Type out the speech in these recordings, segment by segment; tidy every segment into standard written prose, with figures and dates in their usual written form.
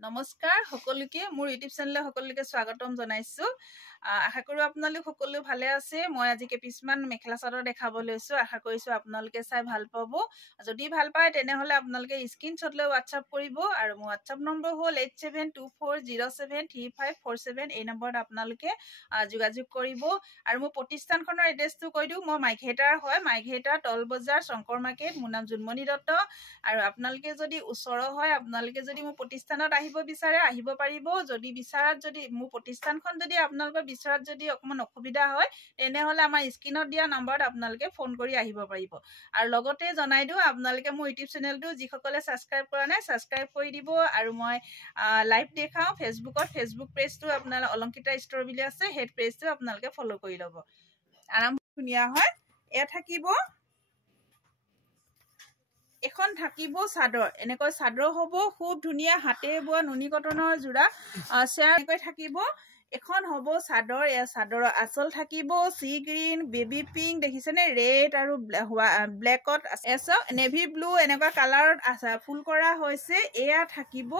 নমস্কাৰ সকলোকে মোৰ ইউটিউব চেনেলে সকলোকে স্বাগতম জনাইছো। আশা কৰো আপোনালোক সকলো ভালে আছে। মই আজি কেপিছমান মেখেলা চাদৰ দেখাব লৈছো। আশা কৰিছো আপোনালোকে চাই ভাল পাব। যদি ভাল পায় তেনেহলে আপোনালোকে স্ক্ৰীনশ্বট লৈ WhatsApp কৰিব আৰু মোৰ WhatsApp নম্বৰ হ'ল 8724073547। এই নম্বৰত আপোনালোকে যোগাযোগ কৰিব আৰু মোৰ প্ৰতিষ্ঠানখনৰ এড্ৰেছটো কৈ দিওঁ। মই মাইঘেটাৰ হয়, মাইঘেটা তল বজাৰ শংকৰ মাৰ্কেট। মোৰ নাম জুনমণি দত্ত। আৰু আপোনালোকে যদি ওচৰৰ হয়, আপোনালোকে যদি মোৰ প্ৰতিষ্ঠানত আহিব বিচাৰে আহিব পাৰিব। যদি বিচাৰত যদি মোৰ প্ৰতিষ্ঠানখন যদি আপোনালোকৰ বিচাৰত যদি অকমান অসুবিধা হয় তেনেহলে আমাৰ স্ক্ৰীনত দিয়া নম্বৰত আপোনালোকে ফোন কৰি আহিব পাৰিব। আৰু লগতে জনাই দিওঁ আপোনালোকে মোৰ ইউটিউব চেনেলটো যিসকলে ছাবস্ক্ৰাইব কৰা নাই ছাবস্ক্ৰাইব কৰি দিব। আৰু মই লাইভ দেখাওঁ ফেচবুকত। ফেচবুক পেজটো আপোনাৰ অলংকিতা ষ্ট'ৰ বুলি আছে, সেই পেজটো আপোনালোকে ফ'ল' কৰি ল'ব। আৰাম ধুনীয়া হয়। এয়া থাকিব এখন থাকিব চাদৰ। এনেকৈ চাদৰ হ'ব খুব ধুনীয়া হাতে বোৱা নুনি কটনৰ যোৰা চেয়াৰ এনেকৈ থাকিব। এখন হ'ব চাদৰ। এয়া চাদৰৰ আঁচল থাকিব চি গ্ৰীণ, বেবী পিংক, দেখিছেনে ৰেড আৰু ব্লেকত আছে, নেভি ব্লু এনেকুৱা কালাৰত আছে ফুল কৰা হৈছে। এয়া থাকিব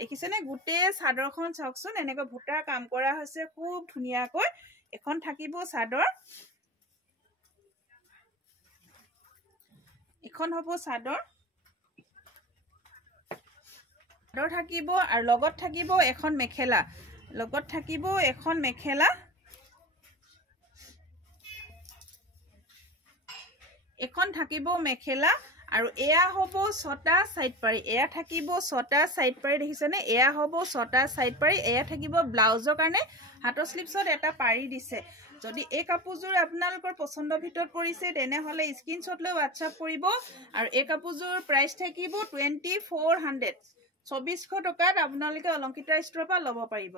দেখিছেনে গোটেই চাদৰখন চাওকচোন এনেকৈ ভুটাৰ কাম কৰা হৈছে খুব ধুনীয়াকৈ। এখন থাকিব চাদৰ। এখন হ'ব চাদৰ থাকিব আৰু লগত থাকিব এখন মেখেলা। লগত থাকিব এখন মেখেলা। এখন থাকিব মেখেলা আৰু এয়া হ'ব ছটা সাইড পাৰি। এয়া থাকিব ছটা সাইড পাৰি, দেখিছেনে এয়া হ'ব ছটা সাইড পাৰি। এয়া থাকিব ব্লাউজৰ কাৰণে হাতৰ স্লিপছত এটা পাৰি দিছে। যদি এই কাপোৰযোৰ আপোনালোকৰ পছন্দৰ ভিতৰত পৰিছে তেনেহলে স্ক্ৰীনশ্বট লৈ WhatsApp কৰিব। আৰু এই কাপোৰযোৰ প্ৰাইচ থাকিব 2400। 2400 টকাত আপোনালোকে অলংকিতা ষ্ট'ৰৰ পৰা ল'ব পাৰিব।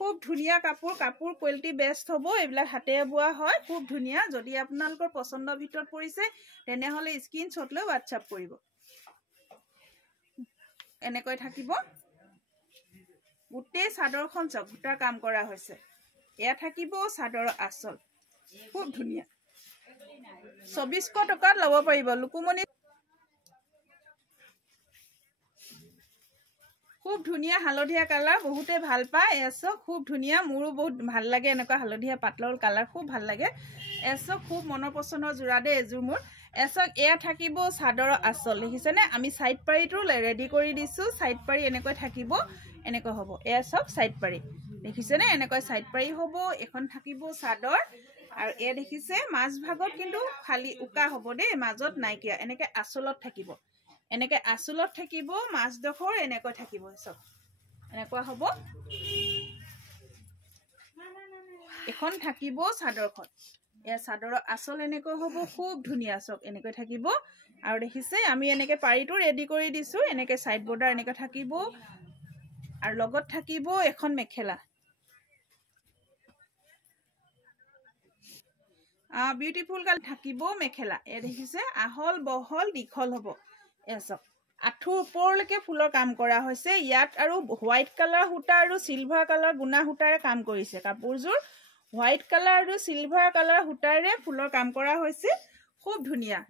খুব ধুনীয়া কাপোৰ। কাপোৰ কোৱালিটি বেষ্ট হ'ব। এইবিলাক হাতে বোৱা হয়, খুব ধুনীয়া। যদি আপোনালোকৰ পছন্দৰ ভিতৰত পৰিছে তেনেহলে স্ক্ৰীনশ্বট লৈ WhatsApp কৰিব। এনেকৈ থাকিব গোটেই চাদৰখন চাওক ভুটাৰ কাম কৰা হৈছে। এয়া থাকিব চাদৰৰ আঁচল, খুব ধুনীয়া। 2400 টকাত ল'ব পাৰিব। লুকুমনি খুব ধুনীয়া হালধীয়া কালাৰ, বহুতে ভাল পায়। এছো খুব ধুনীয়া, মোৰো বহুত ভাল লাগে এনেকুৱা হালধীয়া পাতল কালাৰ, খুব ভাল লাগে। এছো খুব মনৰ পচন্দৰ যোৰা দেই এযোৰ মোৰ। এছক এয়া থাকিব চাদৰৰ আঁচল, দেখিছেনে আমি সাইড পাৰিটো ৰেডি কৰি দিছো। সাইড পাৰি এনেকৈ থাকিব, এনেকৈ হ'ব। এয়া চব সাইড পাৰি, দেখিছেনে এনেকৈ সাইড পাৰি হ'ব। এখন থাকিব চাদৰ আৰু এ দেখিছে মাজ ভাগত কিন্তু খালি উকা হ'ব দেই, মাজত নাইকিয়া। এনেকৈ আঁচলত থাকিব, এনেকৈ আঁচলত থাকিব মাজডোখৰ এনেকৈ থাকিব। চব এনেকুৱা হ'ব। এখন থাকিব চাদৰখন। এয়া চাদৰৰ আঁচল এনেকৈ হ'ব, খুব ধুনীয়া। চব এনেকৈ থাকিব। আৰু দেখিছে আমি এনেকৈ পাৰিটো ৰেডি কৰি দিছো। এনেকৈ সাইড বৰ্ডাৰ এনেকৈ থাকিব আৰু লগত থাকিব এখন মেখেলা। বিউটিফুল কালাৰ থাকিব মেখেলা। এ দেখিছে আহল বহল দীঘল হ'ব। এয়া চব আঁঠুৰ ওপৰলৈকে ফুলৰ কাম কৰা হৈছে। ইয়াত আৰু হোৱাইট কালাৰ সূতা আৰু চিলভাৰ কালাৰ গুণা সূতাৰে কাম কৰিছে। কাপোৰযোৰ হোৱাইট কালাৰ আৰু চিলভাৰ কালাৰ সূতাৰে ফুলৰ কাম কৰা হৈছে। খুব ধুনীয়া,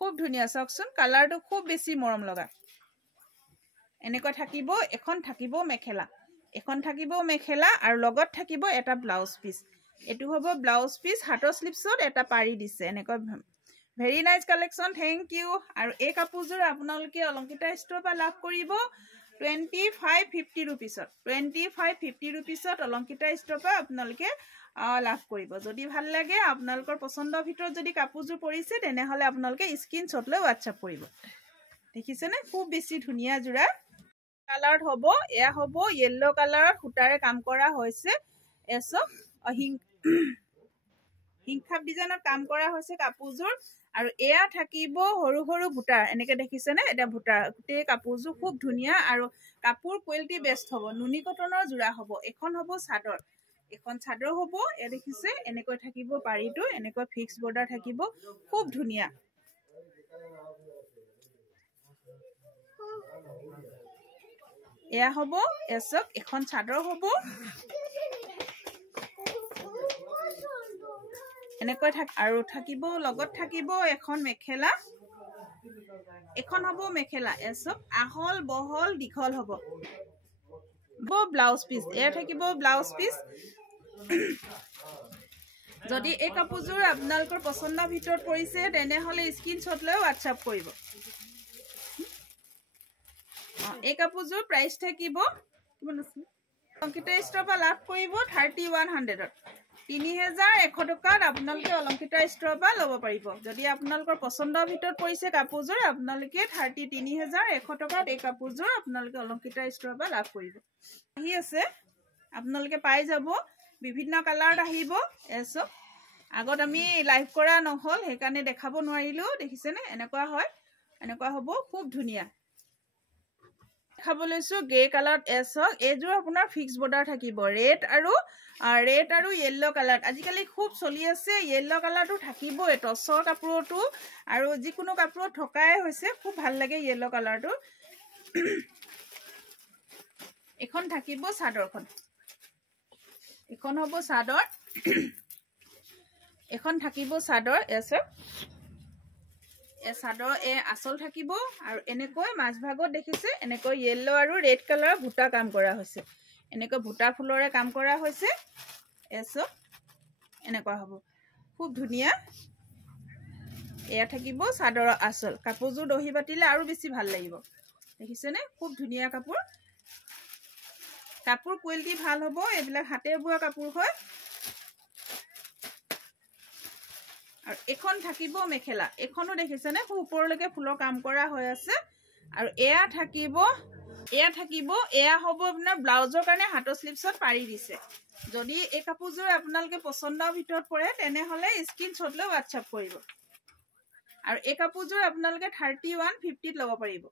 খুব ধুনীয়া। চাওকচোন কালাৰটো খুব বেছি মৰম লগা। এনেকৈ থাকিব। এখন থাকিব মেখেলা। এখন থাকিব মেখেলা আৰু লগত থাকিব এটা ব্লাউজ পিচ। এইটো হ'ব ব্লাউজ পিচ, হাতৰ স্লিপছত এটা পাৰি দিছে। এনেকৈ very nice collection, thank you. আৰু এই কাপোৰযোৰ আপোনালোকে অলংকিতা ষ্ট'ৰৰ পৰা লাভ কৰিব 2550 ৰুপিছত। 2550 ৰুপিছত অলংকিতা ষ্ট'ৰৰ পৰা আপোনালোকে লাভ কৰিব। যদি ভাল লাগে আপোনালোকৰ পচন্দৰ ভিতৰত যদি কাপোৰযোৰ পৰিছে তেনেহলে আপোনালোকে স্ক্ৰীনশ্বট লৈ WhatsApp কৰিব। দেখিছেনে খুব বেছি ধুনীয়া যোৰা কালাৰত হ'ব। এয়া হ'ব য়েল্লো কালাৰত সূতাৰে কাম কৰা হৈছে। এছো হিংসাপ ডিজাইনত কাম কৰা হৈছে কাপোৰযোৰ। আৰু এয়া থাকিব সৰু সৰু ভুটাৰ, এনেকে দেখিছেনে এটা ভুটাৰ। গোটেই কাপোৰযোৰ খুব ধুনীয়া আৰু কাপোৰ কোৱালিটি বেষ্ট হ'ব। নুনি কটনৰ যোৰা হ'ব। এখন হ'ব চাদৰ, এখন চাদৰ হ'ব। এ দেখিছে এনেকৈ থাকিব পাৰিটো, এনেকৈ ফিক্স বৰ্ডাৰ থাকিব, খুব ধুনীয়া। এয়া হ'ব এছক এখন চাদৰ হ'ব। এনেকৈ আৰু থাকিব লগত থাকিব এখন মেখেলা। এখন হব মেখেলা এসব আহল বহল দীঘল হব ব্লাউজ পিস এয়া থাকিব ব্লাউজ পিস যদি এই কাপোৰযোৰ আপোনালোকৰ পছন্দৰ ভিতৰত পৰিছে তেনেহলে স্ক্ৰিনশ্বট লৈ WhatsApp কৰিব এই কাপোৰযোৰ প্ৰাইস থাকিব কিমান আছে অলংকিতা ষ্টৰৰ পৰা লাভ কৰিব 3100 3100 টকাত আপোনালোকে অলংকিতা ষ্টৰৰ পৰা ল'ব পাৰিব যদি আপোনালোকৰ পছন্দৰ ভিতৰত পৰিছে কাপোৰযোৰ আপোনালোকে 33,100 টকাত এই কাপোৰযোৰ আপোনালোকে অলংকিতা ষ্টৰৰ পৰা লাভ কৰিব আহি আছে আপোনালোকে পাই যাব বিভিন্ন কালাৰত আহিব এসব আগত আমি লাইভ কৰা নহল হেকানে দেখাব নোৱাৰিলো দেখিছেনে এনেকুৱা হয় এনেকুৱা হ'ব খুব ধুনিয়া দেখাবলৈছো গ্ৰে কালাৰত এসক এজোৰ আপোনাৰ ফিক্স বৰ্ডাৰ থাকিব ৰেড আৰু ইয়েলো কালাৰ আজিকালি খুব চলি আছে ইয়েলো কালাৰটো থাকিব টছৰ কাপোৰটো আৰু যিকোনো কাপোৰত থকাই হৈছে খুব ভাল লাগে ইয়েলো কালাৰটো এখন থাকিব চাদৰখন এখন হ'ব চাদৰ এখন থাকিব চাদৰ এসে এ চাদৰ এ আসল থাকিব আৰু এনেকৈ মাছ ভাগত দেখিছে এনেকৈ ইয়েলো আৰু ৰেড কালাৰ ভুটা কাম কৰা হৈছে এনেকৈ ভুটা ফুলৰে কাম কৰা হৈছে এসে এনেকুৱা হ'ব খুব ধুনিয়া এয়া থাকিব চাদৰৰ আসল কাপোৰযোৰ দহি বাতিলে আৰু বেছি ভাল লাগিব দেখিছেনে খুব ধুনিয়া কাপোৰ কোৱালিটি ভাল হ'ব এইবিলাক হাতে বোৱা কাপোৰ হয় আৰু এখন থাকিব মেখেলা এখনো দেখিছেনে খুব ওপৰলৈকে ফুলৰ কাম কৰা হৈ আছে আৰু এয়া থাকিব এয়া হ'ব আপোনাৰ ব্লাউজৰ কাৰণে হাতৰ স্লিপছত পাৰি দিছে যদি এই কাপোৰযোৰ আপোনালোকে পছন্দৰ ভিতৰত পৰে তেনেহলে স্ক্ৰিনশ্বট লৈ WhatsApp কৰিব আৰু এই কাপোৰযোৰ আপোনালোকে 3150 ত ল'ব পাৰিব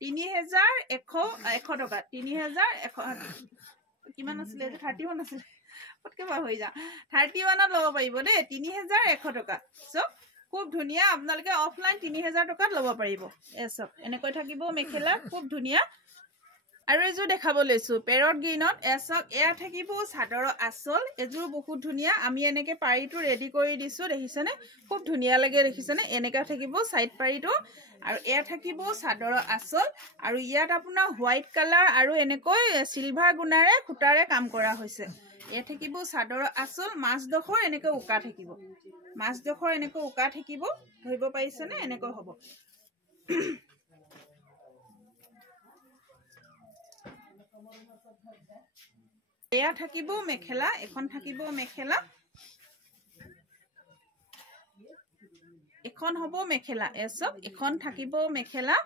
3100 টকা 3100 কিমান আছিল 31 আছিল পটকে বাৰ হৈ যা 31 ত ল'ব পাৰিব দে 3100 টকা সো খুব ধুনিয়া আপোনালোকে অফলাইন 3000 টকাত ল'ব পাৰিব এসব এনেকৈ থাকিব মেখেলা খুব ধুনিয়া আৰু এজো দেখাব লৈছো পেৰট গ্ৰীনত এসক এয়া থাকিব চাদৰৰ আসল এজো বহুত ধুনিয়া আমি এনেকে পাৰিটো ৰেডি কৰি দিছো দেখিছেনে খুব ধুনিয়া লাগে দেখিছেনে এনেকা থাকিব সাইড পাৰিটো আৰু এয়া থাকিব চাদৰৰ আসল আৰু ইয়াত আপোনাৰ হোৱাইট কালাৰ আৰু এনেকৈ সিলভাৰ গুণাৰে খুটাৰে কাম কৰা হৈছে এয়া থাকিব চাদৰৰ আসল মাছডখৰ এনেকৈ উকা থাকিব মাছডখৰ এনেকৈ উকা থাকিব ধৰিব পাৰিছেনে এনেকৈ হ'ব এয়া থাকিব মেখেলা এখন থাকিব মেখেলা এখন হ'ব মেখেলা এসব এখন থাকিব মেখেলা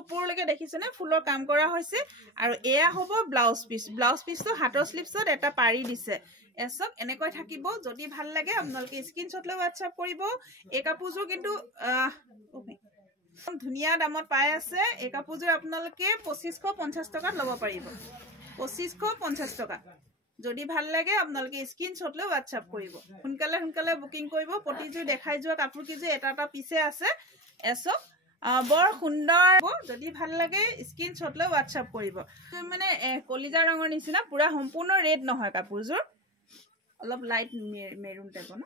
ওপৰলৈকে দেখিছেনে ফুলৰ কাম কৰা হৈছে আৰু এয়া হ'ব ব্লাউজ পিসটো হাতৰ স্লিপছত এটা পাৰি দিছে এসব এনেকৈ থাকিব যদি ভাল লাগে আপোনালোকে স্ক্ৰিনশ্বট লৈ WhatsApp কৰিব এই কাপোৰযোৰ কিন্তু ধুনিয়া দামত পাই আছে এই কাপোৰযোৰ আপোনালোকে 2550 টকাত ল'ব পাৰিব 2550 টকা যদি ভাল লাগে আপোনালোকে স্ক্ৰিনশ্বট লৈ WhatsApp কৰিব সোনকালে বুকিং কৰিব প্ৰতিযোৰ দেখাই যোৱা কাপোৰ কি যে এটা পিছে আছে এসব বৰ সুন্দৰ যদি ভাল লাগে স্ক্ৰিনশ্বট লৈ WhatsApp কৰিব মানে কলিজা ৰঙৰ নিচিনা পুৰা সম্পূৰ্ণ ৰেড নহয় কাপোৰযোৰ অলপ লাইট মেৰুন টাইপৰ ন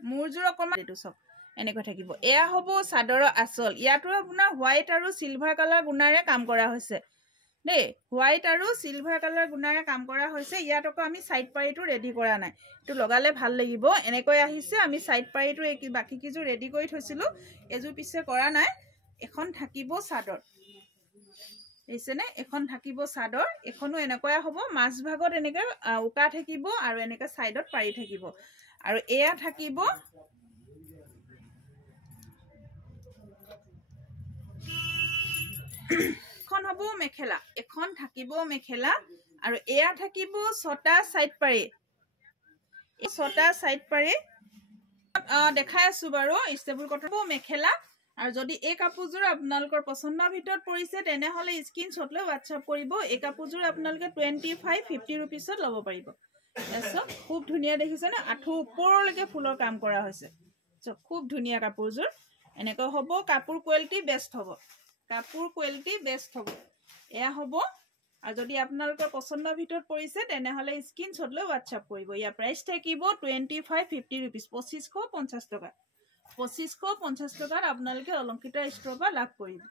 মুৰযোৰ অকমান এটো সব এনেকৈ থাকিব এয়া হ'ব চাদৰৰ আসল ইয়াতো আপোনাৰ হোৱাইট আৰু সিলভাৰ কালাৰ গুণাৰে কাম কৰা হৈছে দেই হোৱাইট আৰু সিলভাৰ কালাৰ গুণাৰে কাম কৰা হৈছে ইয়াতক আমি সাইড পাৰিটো ৰেডি কৰা নাই এটো লগালে ভাল লাগিব এনেকৈ আহিছে আমি সাইড পাৰিটো বাকি কিজো ৰেডি কৰি থৈছিলো এজু পিছে কৰা নাই এখন থাকিব চাদৰ এইছেনে এখন থাকিব চাদৰ এখনো এনেকৈ হ'ব মাছ ভাগত এনেকৈ উকা থাকিব আৰু এনেকৈ সাইডত পাৰি থাকিব আৰু এয়া থাকিব এখন হ'ব মেখেলা এখন থাকিব মেখেলা আৰু এয়া থাকিব ছটা সাইড পাৰি এই ছটা সাইড পাৰি দেখাই আছো বাৰু ষ্টেবল কটন মেখেলা আৰু যদি এই কাপোৰযোৰ আপোনালোকৰ পছন্দৰ ভিতৰত পৰিছে তেনেহলে স্ক্ৰিনশ্বট লৈ WhatsApp কৰিব এই কাপোৰযোৰ আপোনালোকে 2550 रुपीसত ল'ব পাৰিব এসব খুব ধুনিয়া দেখিছেনে আঠু ওপৰলৈকে ফুলৰ কাম কৰা হৈছে খুব ধুনিয়া কাপোৰযোৰ এনেকৈ হ'ব কাপোৰ কোৱালিটি বেষ্ট হ'ব এয়া হ'ব আৰু যদি আপোনালোকৰ পছন্দৰ ভিতৰত পৰিছে তেনেহলে স্ক্ৰিনশ্বট লৈ WhatsApp কৰিব ইয়াৰ প্ৰাইস থাকিব 2550 रुपीस 2550 টকা 2550 টকাত আপোনালোকে অলংকিতা ষ্ট'ৰৰ পৰা লাভ কৰিব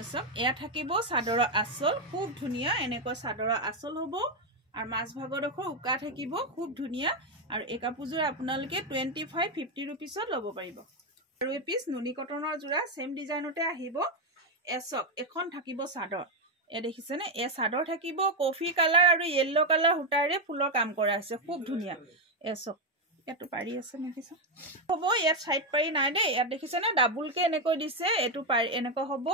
এসব এয়া থাকিব চাদৰৰ আঁচল খুব ধুনীয়া এনেকৈ চাদৰৰ আঁচল হ'ব আৰু মাছ ভাগৰডোখৰ উকা থাকিব খুব ধুনীয়া আৰু এই কাপোৰযোৰ আপোনালোকে 2550 ৰুপিছত ল'ব পাৰিব আৰু এই পিছ নুনি কটনৰ যোৰা সেম ডিজাইনতে আহিব এসব এখন থাকিব চাদৰ এ দেখিছেনে এ চাদৰ থাকিব কফি কালাৰ আৰু ইয়েলো কালাৰ সূতাৰে ফুলৰ কাম কৰা আছে খুব ধুনীয়া এসব এটো পাৰি আছে নেকি হ'ব ইয়াত সাইড পাৰি নাই দে ইয়াত দেখিছেনে ডাবল কে এনেকৈ দিছে এটো পাৰি এনেকৈ হ'ব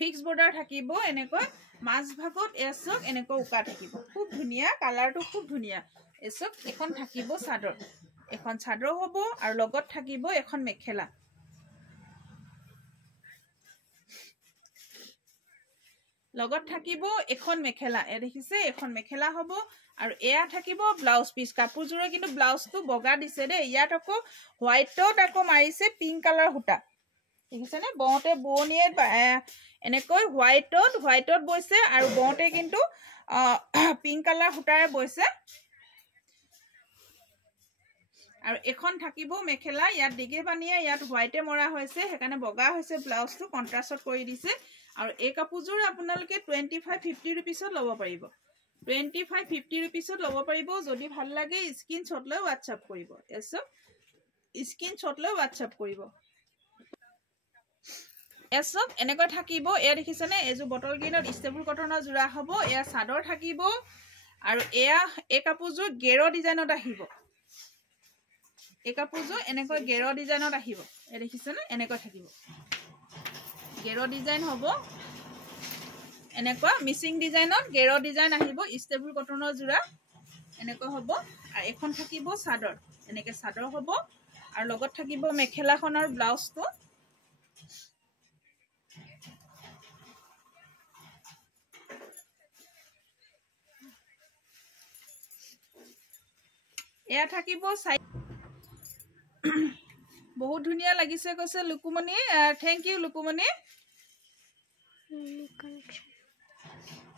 ফিক্স বৰ্ডাৰ থাকিব এনেকৈ মাছ ভাগত এসব এনেকৈ উকা থাকিব খুব ধুনীয়া কালাৰটো খুব ধুনীয়া এসব এখন থাকিব চাদৰ এখন চাদৰ হ'ব আৰু লগত থাকিব এখন মেখেলা লগত থাকিব এখন মেখেলা এ দেখিছে এখন মেখেলা হ'ব আৰু এয়া থাকিব ব্লাউজ পিস কাপোৰজোৰে কিন্তু ব্লাউজটো বগা দিছে দে ইয়াত আকৌ হোৱাইটত আকৌ মাৰিছে পিংক কালাৰ সূতা দেখিছেনে বওঁতে বোৱনীয়ে এনেকৈ হোৱাইটত বৈছে আৰু বওঁতে কিন্তু পিংক কালাৰ সূতাৰে বৈছে আৰু এখন থাকিব মেখেলা ইয়াত দিগে বানিয়ে ইয়াত হোৱাইটে মৰা হৈছে সেইকাৰণে বগা হৈছে ব্লাউজটো কন্ট্ৰাষ্টত কৰি দিছে আৰু এই কাপোৰযোৰ আপোনালোকে 2550 ৰুপিছত ল'ব পাৰিব 2550 ৰুপিছত ল'ব পাৰিব যদি ভাল লাগে স্ক্ৰিনশ্বট লৈ WhatsApp কৰিব এসব স্ক্ৰিনশ্বট লৈ WhatsApp কৰিব এসব এনেকৈ থাকিব এয়া দেখিছেনে এজু বটল গ্ৰীণত ষ্টেবল কটনৰ যোৰা হ'ব এয়া চাদৰ থাকিব আৰু এয়া এই কাপোৰযোৰ গেৰ ডিজাইনত আহিব এই কাপোৰযোৰ এনেকৈ গেৰ ডিজাইনত আহিব এ দেখিছেনে এনেকৈ থাকিব গেৰ ডিজাইন হ'ব এনেকুৱা মিচিং ডিজাইনত গেৰ ডিজাইন আহিব ষ্টেবল কটনৰ যোৰা এনেকৈ হ'ব আৰু এখন থাকিব চাদৰ এনেকৈ চাদৰ হ'ব আৰু লগত থাকিব মেখেলাখনৰ ব্লাউজটো এয়া থাকিব বহুত ধুনীয়া লাগিছে কৈছে লুকুমণি থ্যাংক ইউ লুকুমণি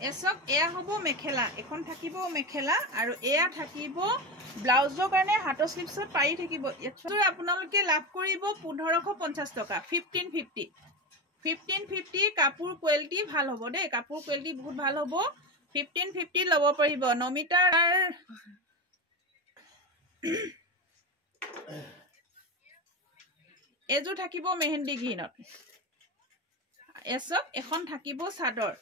এসব এয়া হ'ব মেখেলা এখন থাকিব মেখেলা আৰু এয়া থাকিব ব্লাউজৰ কাৰণে হাতৰ স্লিপছত পাৰি থাকিব এটো আপোনালোকে লাভ কৰিব 1550 টকা 1550 কাপোৰ কোৱালিটি ভাল হ'ব দে কাপোৰ কোৱালিটি বহুত ভাল হ'ব 1550 ল'ব পাৰিব নমিতাৰ এজু থাকিব মেহেন্দি গ্ৰীণত এসব এখন থাকিব চাদৰ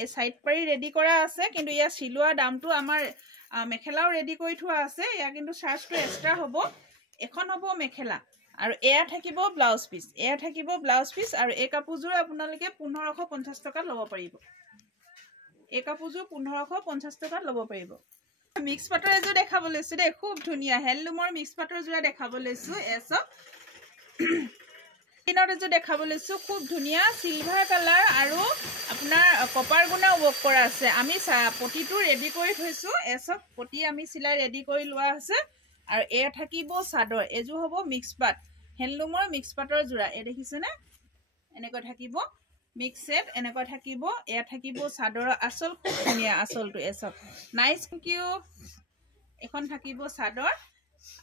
এই সাইড পাৰি ৰেডি কৰা আছে কিন্তু ইয়া সিলোৱা দামটো আমাৰ মেখেলাও ৰেডি কৰি থোৱা আছে ইয়া কিন্তু চাৰ্জটো এক্সট্ৰা হ'ব এখন হ'ব মেখেলা আৰু এয়া থাকিব ব্লাউজ পিস আৰু এই কাপোৰযোৰ আপোনালোকে 1550 টকাত ল'ব পাৰিব এই কাপোৰযোৰ 1550 টকাত ল'ব পাৰিব মিক্স পাটৰ এজো দেখাব লৈছো দে খুব ধুনীয়া হেণ্ডলুমৰ মিক্স পাটৰ যোৰা দেখাব লৈছো এসব ইনৰ এজো দেখাব লৈছো খুব ধুনীয়া সিলভাৰ কালাৰ আৰু আপোনাৰ কপাৰ গুণা ৱৰ্ক কৰা আছে আমি পটিটো ৰেডি কৰি থৈছো এসব পটি আমি সিলাই ৰেডি কৰি লোৱা আছে আৰু এয়া থাকিব চাদৰ এজো হ'ব মিক্স পাট হেণ্ডলুমৰ মিক্স পাটৰ যোৰা এ দেখিছেনে এনেকৈ থাকিব মিক্স সেট এনেকৈ থাকিব এয়া থাকিব চাদৰৰ আঁচল খুব ধুনীয়া আঁচলটো এসব নাইস থ্যাংক ইউ এখন থাকিব চাদৰ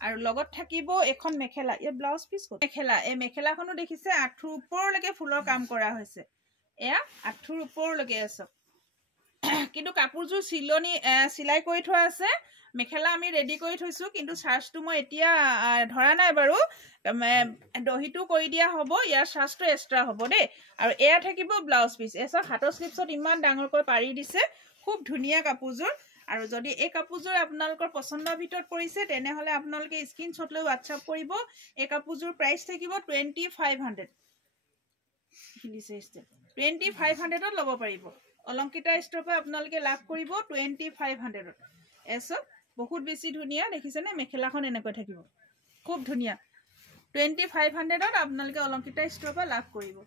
আৰু লগত থাকিব এখন মেখেলা এই ব্লাউজ পিস মেখেলা এই মেখেলাখনো দেখিছে আঁঠুৰ ওপৰলৈকে ফুলৰ কাম কৰা হৈছে এয়া আঁঠুৰ ওপৰলৈকে এসব কিন্তু কাপোৰযোৰ সিলাই কৰি থোৱা আছে মেখেলা আমি ৰেডি কৰি থৈছো কিন্তু চাৰ্জটো মই এতিয়া ধৰা নাই বাৰু দহিটো কৰি দিয়া হ'ব ইয়াৰ চাৰ্জটো এক্সট্ৰা হ'ব দে আৰু এয়া থাকিব ব্লাউজ পিস এসব হাতৰ স্লিপছত ইমান ডাঙৰকৈ পাৰি দিছে খুব ধুনীয়া কাপোৰযোৰ আৰু যদি এই কাপোৰযোৰ আপোনালোকৰ পছন্দৰ ভিতৰত পৰিছে তেনেহলে আপোনালোকে স্ক্ৰিনশ্বট লৈ WhatsApp কৰিব এই কাপোৰযোৰ প্ৰাইস থাকিব 2500 2500ত ল'ব পাৰিব অলংকিতা ষ্ট'ৰৰ পৰা আপোনালোকে লাভ কৰিব 2500ত এসব বহুত বেছি ধুনীয়া দেখিছেনে মেখেলাখন এনেকৈ থাকিব খুব ধুনীয়া 2500ত আপোনালোকে অলংকিতা ষ্ট'ৰৰ পৰা লাভ কৰিব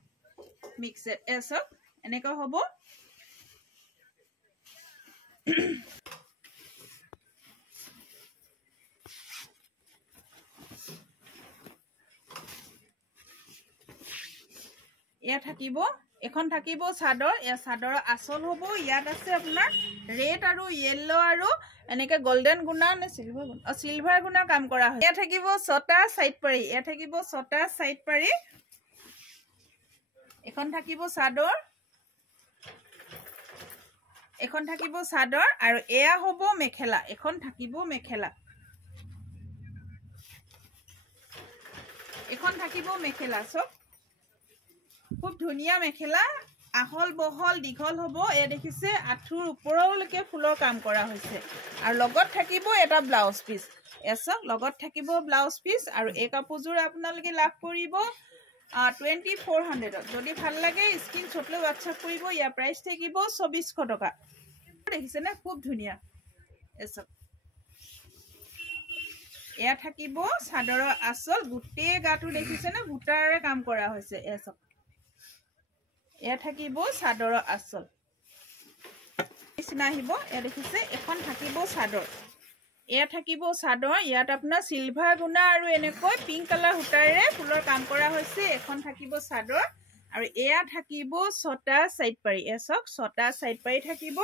মিক্স এসব এনেকৈ হ'ব এয়া থাকিব এখন থাকিব চাদৰ এয়া চাদৰৰ আঁচল হ'ব ইয়াত আছে আপোনাৰ ৰেড আৰু ইয়েলো আৰু এনেকৈ গোল্ডেন গুণা নে চিলভাৰ গুণা চিলভাৰ গুণা কাম কৰা হয়। ইয়াত থাকিব 6টা সাইড পাৰি, ইয়াত থাকিব 6টা সাইড পাৰি। এখন থাকিব চাদৰ, এখন থাকিব চাদৰ আৰু এয়া হ'ব মেখেলা। এখন থাকিব মেখেলা, এখন থাকিব মেখেলা। চব খুব ধুনীয়া মেখেলা, আহল বহল দীঘল হ'ব। এয়া দেখিছে আঁঠুৰ ওপৰলৈকে ফুলৰ কাম কৰা হৈছে আৰু লগত থাকিব এটা ব্লাউজ পিচ। এচক লগত থাকিব ব্লাউজ পিচ আৰু এই কাপোৰযোৰ আপোনালোকে লাভ কৰিব 2400। যদি ভাল লাগে স্ক্ৰীনশ্বট লৈ হোৱাটছআপ কৰিব। ইয়াৰ প্ৰাইচ থাকিব 2400 টকা। দেখিছেনে খুব ধুনীয়া। এচক এয়া থাকিব চাদৰৰ আঁচল, গোটেই গাটো দেখিছেনে বুটাৰে কাম কৰা হৈছে। এচক এয়া থাকিব চাদৰৰ আঁচল নিচিনা আহিব। এয়া দেখিছে এখন থাকিব চাদৰ, এয়া থাকিব চাদৰ। ইয়াত আপোনাৰ চিলভাৰ গুণা আৰু এনেকৈ পিংক কালাৰ সূতাৰে ফুলৰ কাম কৰা হৈছে। এখন থাকিব চাদৰ আৰু এয়া থাকিব 6টা সাইড পাৰি। এয়া চাওক 6টা সাইড পাৰি থাকিব।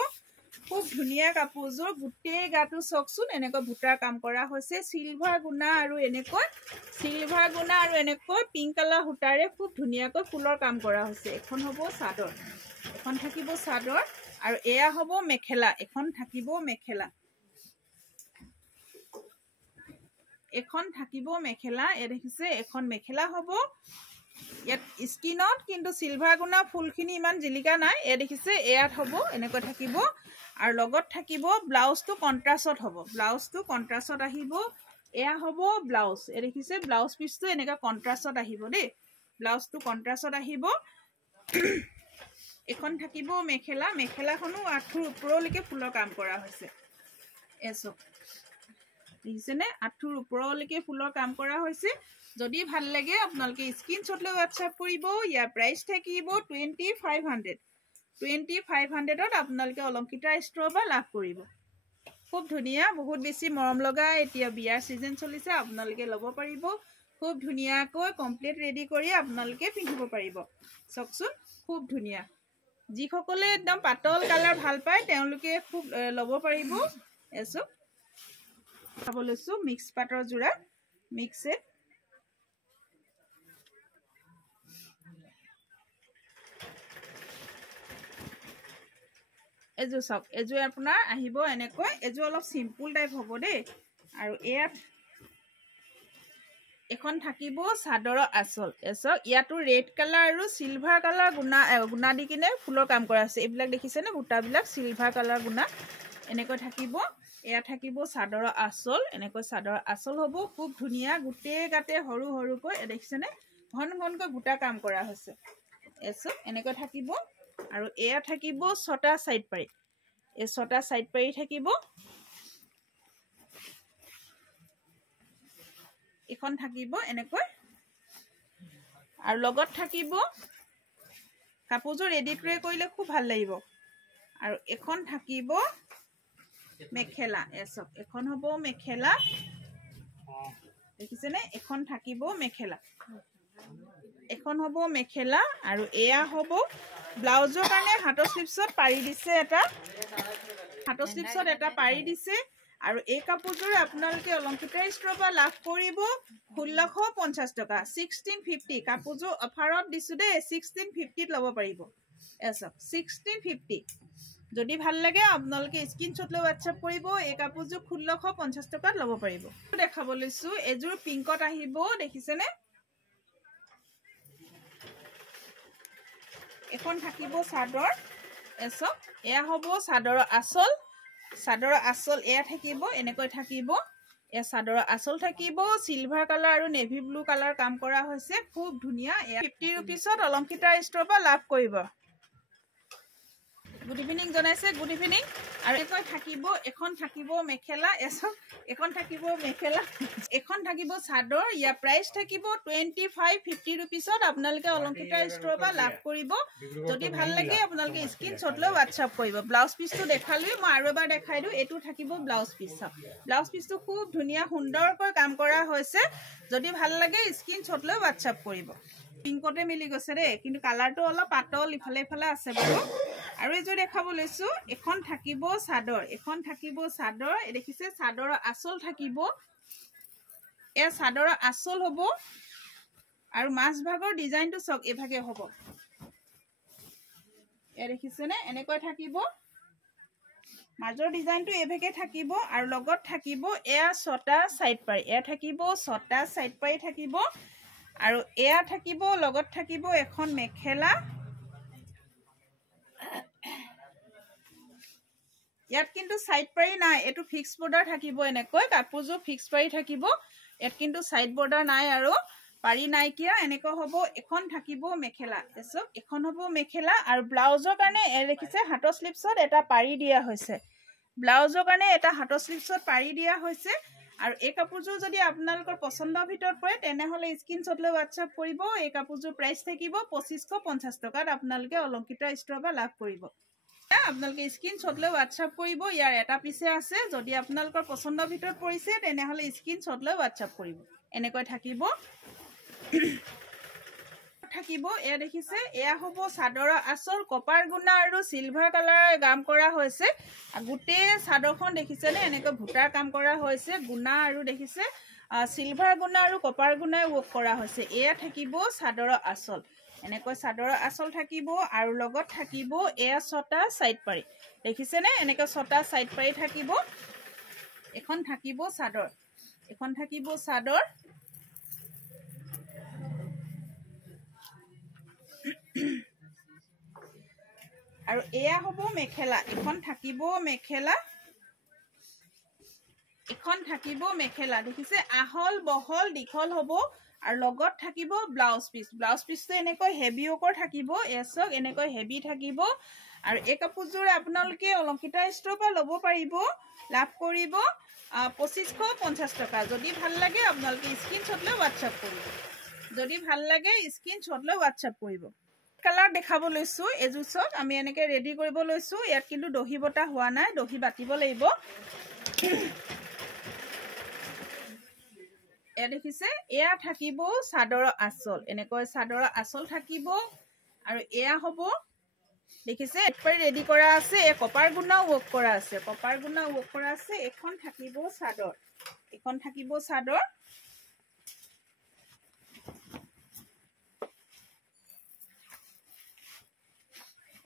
খুব ধুনীয়া কাপোৰযোৰ, গোটেই গাটো চাওকচোন এনেকৈ বুটাৰ কাম কৰা হৈছে। চিলভাৰ গুণা আৰু এনেকৈ পিংক কালাৰ সূতাৰে খুব ধুনীয়াকৈ ফুলৰ কাম কৰা হৈছে। এখন হ'ব চাদৰ, এখন থাকিব চাদৰ আৰু এয়া হ'ব মেখেলা। এখন থাকিব মেখেলা, এখন থাকিব মেখেলা। এয়া দেখিছে এখন মেখেলা হ'ব। ইয়াত স্কিনত কিন্তু চিলভাৰ গুণা ফুলখিনি ইমান জিলিকা নাই। এয়া দেখিছে এয়াত হ'ব এনেকৈ থাকিব আৰু লগত থাকিব ব্লাউজটো কণ্ট্ৰাষ্টত হ'ব। ব্লাউজটো কণ্ট্ৰাষ্টত আহিব। এয়া হ'ব ব্লাউজ। এয়া দেখিছে ব্লাউজ পিচটো এনেকৈ কণ্ট্ৰাষ্টত আহিব দেই। ব্লাউজটো কণ্ট্ৰাষ্টত আহিব। এখন থাকিব মেখেলা, মেখেলাখনো আঁঠুৰ ওপৰলৈকে ফুলৰ কাম কৰা হৈছে। এচক দেখিছেনে আঁঠুৰ ওপৰলৈকে ফুলৰ কাম কৰা হৈছে। যদি ভাল লাগে আপোনালোকে স্ক্ৰীনশ্বট লৈ হোৱাটছআপ কৰিব। ইয়াৰ প্ৰাইচ থাকিব 2500। 2500ত আপোনালোকে অলংকিতা ষ্ট'ৰৰ পৰা লাভ কৰিব। খুব ধুনীয়া, বহুত বেছি মৰম লগা। এতিয়া বিয়াৰ ছিজন চলিছে, আপোনালোকে ল'ব পাৰিব। খুব ধুনীয়াকৈ কমপ্লিট ৰেডি কৰি আপোনালোকে পিন্ধিব পাৰিব। চাওকচোন খুব ধুনীয়া। যিসকলে একদম পাতল কালাৰ ভাল পায় তেওঁলোকে খুব ল'ব পাৰিব। এচক চাব লৈছোঁ মিক্স পাটৰ যোৰা, মিক্স ছেট। এযোৰ চাওক, এযোৰ আপোনাৰ আহিব এনেকৈ। এযোৰ অলপ চিম্পুল টাইপ হ'ব দেই। আৰু ইয়াত এখন থাকিব চাদৰৰ আঁচল। এচক ইয়াতো ৰেড কালাৰ আৰু চিলভাৰ কালাৰ গুণা দি কিনে ফুলৰ কাম কৰা হৈছে। এইবিলাক দেখিছেনে বুটাবিলাক চিলভাৰ কালাৰ গুণা এনেকৈ থাকিব। এয়া থাকিব চাদৰৰ আঁচল, এনেকৈ চাদৰৰ আঁচল হ'ব। খুব ধুনীয়া, গোটেই গাতে সৰু সৰুকৈ দেখিছেনে ঘন ঘনকৈ বুটা কাম কৰা হৈছে। এচক এনেকৈ থাকিব আৰু এয়া থাকিব 6টা সাইড পাৰি। এই 6টা সাইড পাৰি থাকিব। এখন থাকিব এনেকৈ আৰু লগত থাকিব কাপোৰযোৰ ৰেডি কৰিলে খুব ভাল লাগিব। আৰু এখন থাকিব মেখেলা। এচক এখন হ'ব মেখেলা, দেখিছেনে এখন থাকিব মেখেলা, এখন হ'ব মেখেলা আৰু এয়া হ'ব ব্লাউজৰ কাৰণে হাতৰ স্লিপছত পাৰি দিছে এটা, হাতৰ স্লিপছত এটা পাৰি দিছে। আৰু এই কাপোৰযোৰ আপোনালোকে অলংকিতা ষ্ট'ৰৰ পৰা লাভ কৰিব 1650 টকা। 1650 কাপোৰযোৰ অফাৰত দিছোঁ দেই। 1650ত ল'ব পাৰিব। এচক 1650। যদি ভাল লাগে আপোনালোকে স্ক্ৰীনশ্বট লৈ হোৱাটছআপ কৰিব। এই কাপোৰযোৰ 1650 টকাত ল'ব পাৰিব। দেখাব লৈছোঁ এযোৰ পিংকত আহিব, দেখিছেনে এখন থাকিব চাদৰ। এচক এয়া হ'ব চাদৰৰ আঁচল, চাদৰৰ আঁচল এয়া থাকিব এনেকৈ থাকিব। এয়া চাদৰৰ আঁচল থাকিব। চিলভাৰ কালাৰ আৰু নেভি ব্লু কালাৰ কাম কৰা হৈছে। খুব ধুনীয়া। 50 ৰুপিছত অলংকিতা ষ্ট'ৰৰ পৰা লাভ কৰিব। গুড ইভিনিং জনাইছে, গুড ইভিনিং। আৰু এনেকৈ থাকিব, এখন থাকিব মেখেলা। এচক এখন থাকিব মেখেলা, এখন থাকিব চাদৰ। ইয়াৰ প্ৰাইচ থাকিব 2550 ৰুপিছত আপোনালোকে অলংকিতা ষ্ট'ৰৰ পৰা লাভ কৰিব। যদি ভাল লাগে আপোনালোকে স্ক্ৰীনশ্বট লৈ হোৱাটছআপ কৰিব। ব্লাউজ পিচটো দেখালোৱে, মই আৰু এবাৰ দেখাই দিওঁ। এইটো থাকিব ব্লাউজ পিচ। ব্লাউজ পিচটো খুব ধুনীয়া সুন্দৰকৈ কাম কৰা হৈছে। যদি ভাল লাগে স্ক্ৰীনশ্বট লৈ হোৱাটছআপ কৰিব। পিংকতে মিলি গৈছে দেই, কিন্তু কালাৰটো অলপ পাতল ইফালে ইফালে আছে বাৰু। আৰু এযোৰ দেখাব লৈছো এখন থাকিব চাদৰ এই দেখিছে চাদৰৰ আঁচল থাকিব এ চাদৰৰ আঁচল হ'ব আৰু মাছ ভাগৰ ডিজাইনটো চক এভাগে হ'ব এ দেখিছে নে এনেকৈ থাকিব মাজৰ ডিজাইনটো এভাগে থাকিব আৰু লগত থাকিব এয়া ছটা সাইড পাৰি এয়া থাকিব ছটা সাইড পাৰি থাকিব আৰু এয়া থাকিব লগত থাকিব এখন মেখেলা ইয়াত কিন্তু সাইড পাৰি নাই এটো ফিক্স বৰ্ডাৰ থাকিব এনেকৈ কাপোৰজো ফিক্স পাৰি থাকিব ইয়াত কিন্তু সাইড বৰ্ডাৰ নাই আৰু পাৰি নাই কিয়া এনেকৈ হ'ব এখন থাকিব মেখেলা এসব এখন হ'ব মেখেলা আৰু ব্লাউজৰ কাৰণে এ দেখিছে হাতৰ স্লিপছত এটা পাৰি দিয়া হৈছে ব্লাউজৰ কাৰণে এটা হাতৰ স্লিপছত পাৰি দিয়া হৈছে আৰু এই কাপোৰজো যদি আপোনালোকৰ পছন্দৰ ভিতৰত পৰে তেনে হলে স্ক্ৰিনশ্বট লৈ WhatsApp কৰিব এই কাপোৰজোৰ প্ৰাইস থাকিব 2550 টকাত আপোনালোকে অলংকিতা ষ্ট'ৰৰ পৰা লাভ কৰিব আপোনালোকে স্ক্ৰিনশ্বট লৈ WhatsApp কৰিব ইয়াৰ এটা পিছে আছে যদি আপোনালোকৰ পছন্দৰ ভিতৰত পৰিছে তেনে হলে স্ক্ৰিনশ্বট লৈ WhatsApp কৰিব এনেকৈ থাকিব এয়া দেখিছে এয়া হ'ব চাদৰৰ আঁচল কপাৰ গুণা আৰু সিলভাৰ কালাৰৰ কাম কৰা হৈছে গুটে চাদৰখন দেখিছে নে এনেকৈ ভুটাৰ কাম কৰা হৈছে গুণা আৰু দেখিছে সিলভাৰ গুণা আৰু কপাৰ গুণাই ৱৰ্ক কৰা হৈছে এয়া থাকিব চাদৰৰ আঁচল এনেকৈ চাদৰৰ আঁচল থাকিব আৰু লগত থাকিব এয়া ছটা সাইড পাৰি দেখিছে নে এনেকৈ ছটা সাইড পাৰি থাকিব এখন থাকিব চাদৰ আৰু এয়া হ'ব মেখেলা এখন থাকিব মেখেলা দেখিছে আহল বহল দীঘল হ'ব আৰু লগত থাকিব ব্লাউজ পিচটো এনেকৈ হেভি ওকৰ থাকিব এছক এনেকৈ হেভি থাকিব আৰু এই কাপোৰজোৰ আপোনালোকে অলংকিতা ষ্ট'ৰৰ পৰা ল'ব পাৰিব লাভ কৰিব 2550 টকা যদি ভাল লাগে আপোনালোকে স্ক্ৰিনশ্বট লৈ WhatsApp কৰিব কালাৰ দেখাব লৈছো এজু চক আমি এনেকৈ ৰেডি কৰিব লৈছো ইয়াত কিন্তু দহি বটা হোৱা নাই দহি বাটিব লাগিব এ দেখিছে এয়া থাকিব চাদৰৰ আঁচল এনেকৈ চাদৰৰ আঁচল থাকিব আৰু এয়া হ'ব দেখিছে একবাৰ ৰেডি কৰা আছে এ কপাৰ গুণা ৱৰ্ক কৰা আছে এখন থাকিব চাদৰ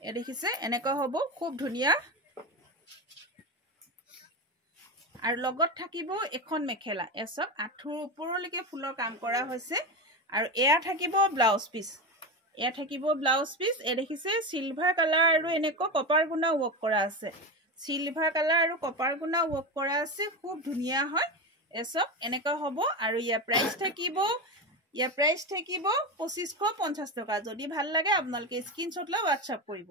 এ দেখিছে এনেকৈ হ'ব খুব ধুনিয়া আৰু লগত থাকিব এখন মেখেলা এসক আঠুৰ ওপৰলৈকে ফুলৰ কাম কৰা হৈছে আৰু এয়া থাকিব ব্লাউজ পিস এ দেখিছে সিলভাৰ কালাৰ আৰু এনেকৈ কপাৰ গুণা ৱৰ্ক কৰা আছে খুব ধুনিয়া হয় এসক এনেকৈ হ'ব আৰু ইয়া প্ৰাইস থাকিব 2550 টকা যদি ভাল লাগে আপোনালোকে স্ক্ৰিনশ্বট লৈ WhatsApp কৰিব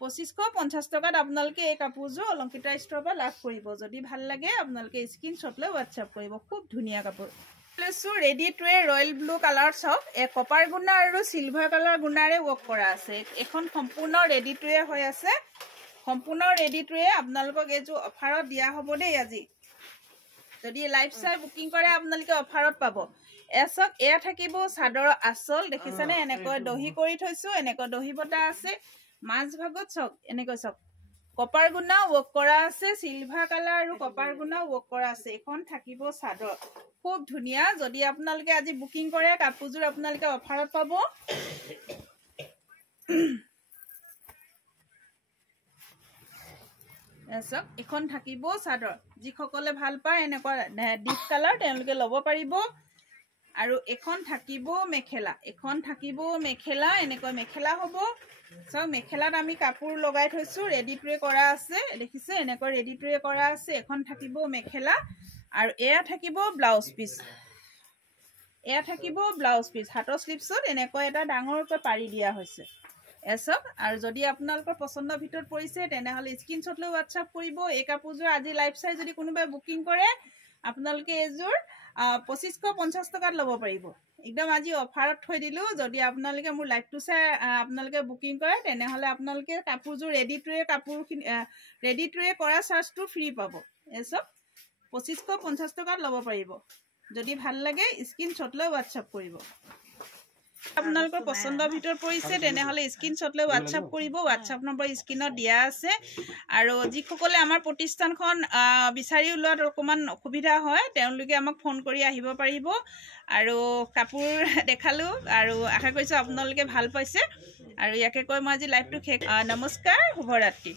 2550 টকাত আপোনালোকে এই কাপোৰজোৰ অলংকিতা ষ্ট'ৰৰ পৰা লাভ কৰিব যদি ভাল লাগে আপোনালোকে স্ক্ৰিনশ্বট লৈ WhatsApp কৰিব খুব ধুনিয়া কাপোৰ লৈছো ready to A royal blue colour চক এ কপাৰ গুণা আৰু সিলভাৰ কালাৰ গুণাৰে ৱৰ্ক কৰা আছে এখন সম্পূৰ্ণ ৰেডি টু এ হৈ আছে আপোনালোকক এজো অফাৰত দিয়া হ'ব দেই আজি যদি লাইভ চাই বুকিং কৰে আপোনালোকে অফাৰত পাব এসক এয়া থাকিব চাদৰৰ আঁচল দেখিছানে এনেকৈ দহি কৰি থৈছো এনেকৈ দহি বটা আছে মাছ ভাগত চক এনেকৈ চক কপাৰ গুণা ৱৰ্ক কৰা আছে সিলভাৰ কালাৰ আৰু কপাৰ গুণা ৱৰ্ক কৰা আছে এখন থাকিব চাদৰ খুব ধুনিয়া যদি আপোনালোকে আজি বুকিং কৰে কাপোৰজোৰ আপোনালোকে অফাৰত পাব এসক এখন থাকিব চাদৰ যিসকলে ভাল পায় এনেকুৱা ডিপ কালাৰ তেওঁলোকে ল'ব পাৰিব আৰু এখন থাকিব মেখেলা এনেকৈ মেখেলা হ'ব সব মেখেলাত আমি কাপোৰ লগাই থৈছো ৰেডি টু কৰা আছে দেখিছে এনেকৈ ৰেডি টু কৰা আছে এখন থাকিব মেখেলা আৰু এয়া থাকিব ব্লাউজ পিস হাতৰ স্লিপছত এনেকৈ এটা ডাঙৰকৈ পাৰি দিয়া হৈছে এসব আৰু যদি আপোনালোকৰ পছন্দৰ ভিতৰত পৰিছে তেনে হলে স্ক্ৰিনশ্বট লৈ WhatsApp কৰিব এই কাপোৰজোৰ আজি লাইভ চাই যদি কোনোবাই বুকিং কৰে আপোনালোকে এজোৰ 2550 টকাত ল'ব পাৰিব একদম আজি অফাৰত থৈ দিলো যদি আপোনালোকে মোৰ লাইভটো চাই আপোনালোকে বুকিং কৰে তেনে হলে আপোনালোকে কাপোৰজোৰ ৰেডি টু এ কৰা চাৰ্জটো ফ্ৰী পাব এসব 2550 টকাত ল'ব পাৰিব যদি ভাল লাগে স্ক্ৰিনশ্বট লৈ WhatsApp কৰিব আপোনালোকৰ পছন্দৰ ভিতৰত পৰিছে তেনেহ'লে স্ক্ৰীনশ্বট লৈ হোৱাটছআপ কৰিব। হোৱাটছআপ নম্বৰ স্ক্ৰীনত দিয়া আছে। আৰু যিসকলে আমাৰ প্ৰতিষ্ঠানখন বিচাৰি ওলোৱাত অকণমান অসুবিধা হয় তেওঁলোকে আমাক ফোন কৰি আহিব পাৰিব। আৰু কাপোৰ দেখালোঁ আৰু আশা কৰিছোঁ আপোনালোকে ভাল পাইছে। আৰু ইয়াকে কৈ মই আজি লাইভটো শেষ। নমস্কাৰ, শুভৰাত্ৰি।